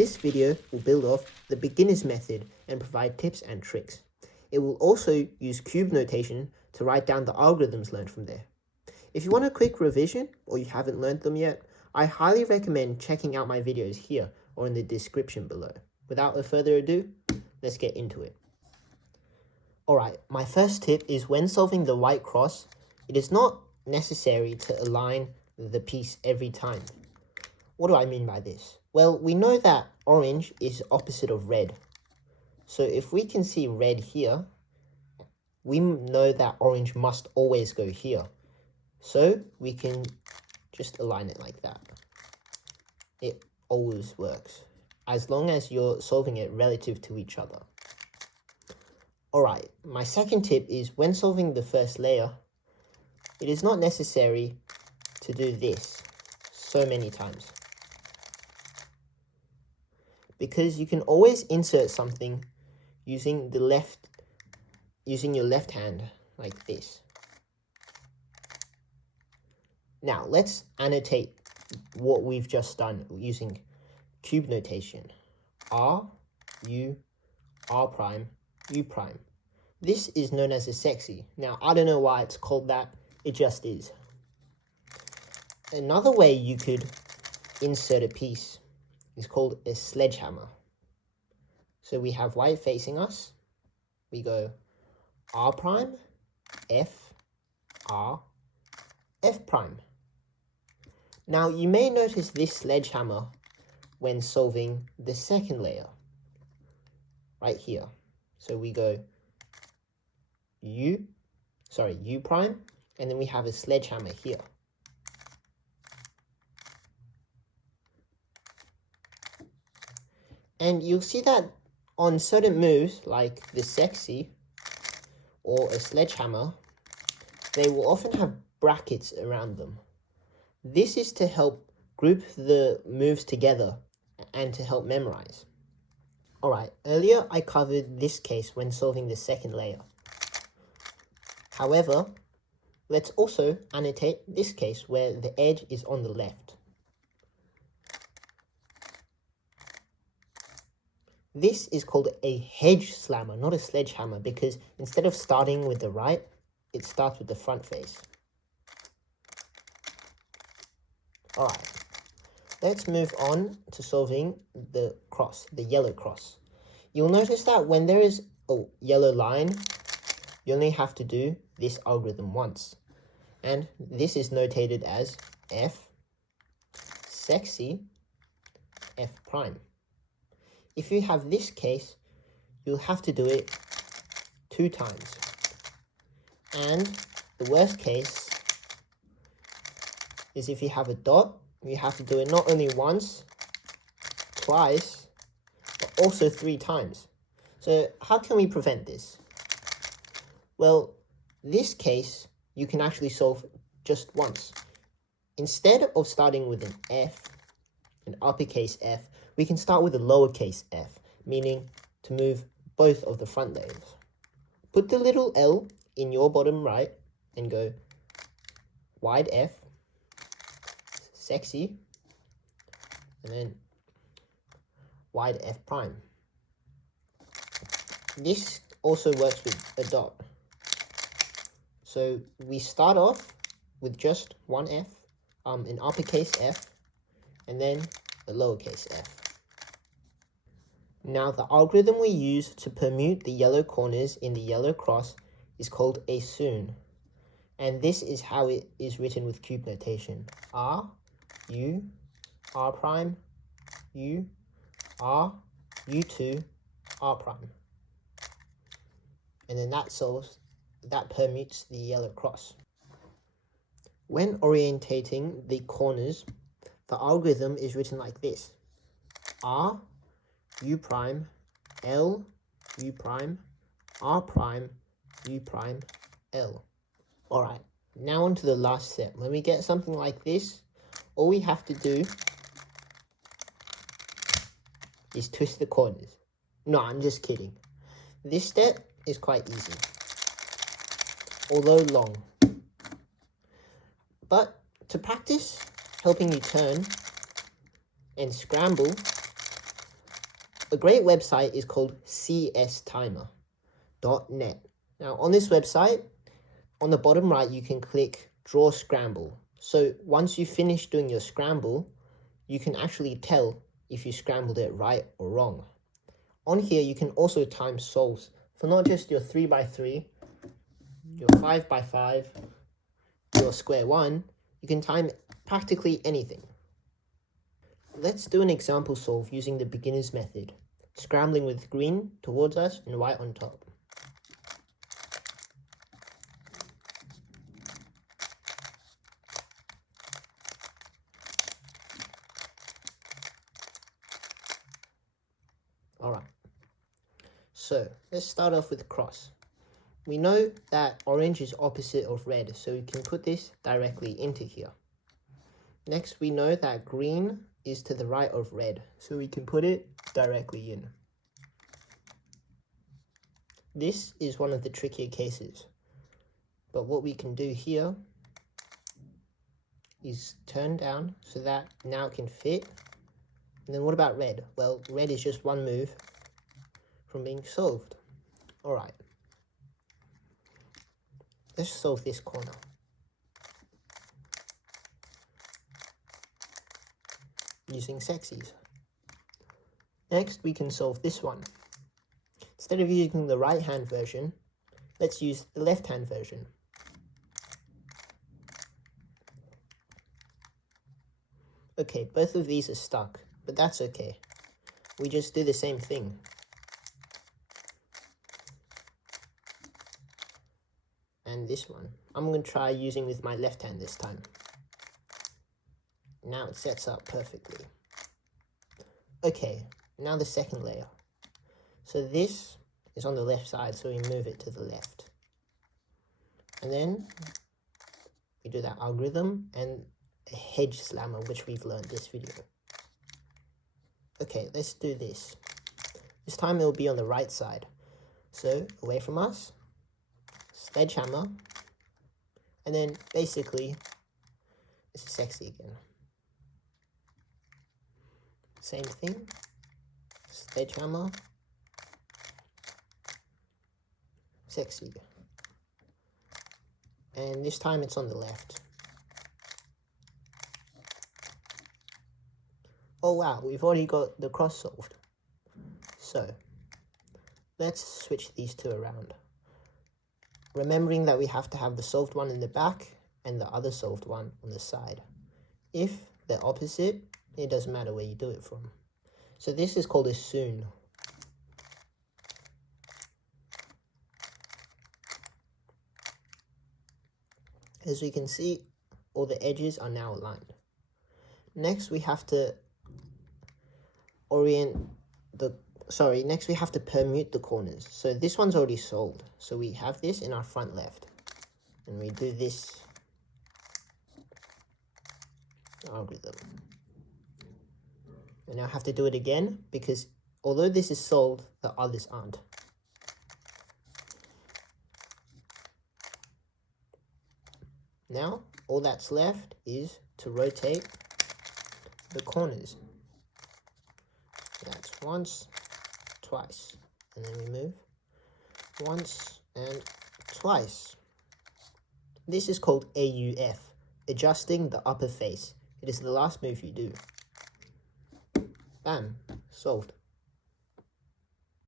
This video will build off the beginner's method and provide tips and tricks. It will also use cube notation to write down the algorithms learned from there. If you want a quick revision or you haven't learned them yet, I highly recommend checking out my videos here or in the description below. Without further ado, let's get into it. Alright, my first tip is when solving the white cross, it is not necessary to align the piece every time. What do I mean by this? Well, we know that orange is opposite of red. So if we can see red here, we know that orange must always go here. So we can just align it like that. It always works, as long as you're solving it relative to each other. Alright, my second tip is when solving the first layer, it is not necessary to do this so many times, because you can always insert something using your left hand like this. Now let's annotate what we've just done using cube notation. R, U, R prime, U prime. This is known as a sexy. Now I don't know why it's called that, it just is. Another way you could insert a piece is called a sledgehammer. So we have white facing us, we go R prime, F, R, F prime. Now you may notice this sledgehammer when solving the second layer, right here. So we go U prime, and then we have a sledgehammer here. And you'll see that on certain moves, like the sexy or a sledgehammer, they will often have brackets around them. This is to help group the moves together and to help memorize. Alright, earlier I covered this case when solving the second layer. However, let's also annotate this case where the edge is on the left. This is called a hedge slammer, not a sledgehammer, because instead of starting with the right, it starts with the front face. Alright, let's move on to solving the cross, the yellow cross. You'll notice that when there is a yellow line, you only have to do this algorithm once. And this is notated as F, sexy, F prime. If you have this case, you'll have to do it 2 times. And the worst case is if you have a dot, you have to do it not only once, twice, but also 3 times. So how can we prevent this? Well, this case, you can actually solve just once. Instead of starting with an F, an uppercase F, we can start with a lowercase f, meaning to move both of the front layers. Put the little L in your bottom right and go wide F, sexy, and then wide F prime. This also works with a dot. So we start off with just one F, an uppercase F, and then a lowercase f. Now the algorithm we use to permute the yellow corners in the yellow cross is called a soon. And this is how it is written with cube notation. R, U, R prime, U, R, U2, R prime. And then that permutes the yellow cross. When orientating the corners, the algorithm is written like this. R, U prime, L, U prime, R prime, U prime, L. Alright, now on to the last step. When we get something like this, all we have to do is twist the corners. No, I'm just kidding. This step is quite easy, although long. But to practice helping you turn and scramble, A great website is called CsTimer.net. Now on this website, on the bottom right, you can click Draw Scramble. So once you finish doing your scramble, you can actually tell if you scrambled it right or wrong. On here, you can also time solves for not just your 3x3, your 5x5, your square one. You can time practically anything. Let's do an example solve using the beginner's method, scrambling with green towards us and white on top. Alright, so let's start off with cross. We know that orange is opposite of red, so we can put this directly into here. Next, we know that green is to the right of red, so we can put it directly in. This is one of the trickier cases, but what we can do here is turn down so that now it can fit. And then what about red? Well, red is just one move from being solved. Alright, let's solve this corner. Using sexies. Next, we can solve this one. Instead of using the right hand version, let's use the left hand version. Okay, both of these are stuck, but that's okay. We just do the same thing. And this one, I'm going to try using with my left hand this time. Now it sets up perfectly. Okay, now the second layer. So this is on the left side, so we move it to the left. And then we do that algorithm and a hedge slammer, which we've learned this video. Okay, let's do this. This time it will be on the right side. So away from us, sledgehammer, and then basically it's sexy again. Same thing, sledgehammer, sexy. And this time it's on the left. Oh wow, we've already got the cross solved. So let's switch these two around. Remembering that we have to have the solved one in the back and the other solved one on the side. If they're opposite, it doesn't matter where you do it from. So this is called a soon. As we can see, all the edges are now aligned. Next, we have to next we have to permute the corners. So this one's already solved. So we have this in our front left. And we do this algorithm. And now I have to do it again because although this is solved, the others aren't. Now, all that's left is to rotate the corners. That's once, twice, and then we move once and twice. This is called AUF, adjusting the upper face. It is the last move you do. Bam, solved.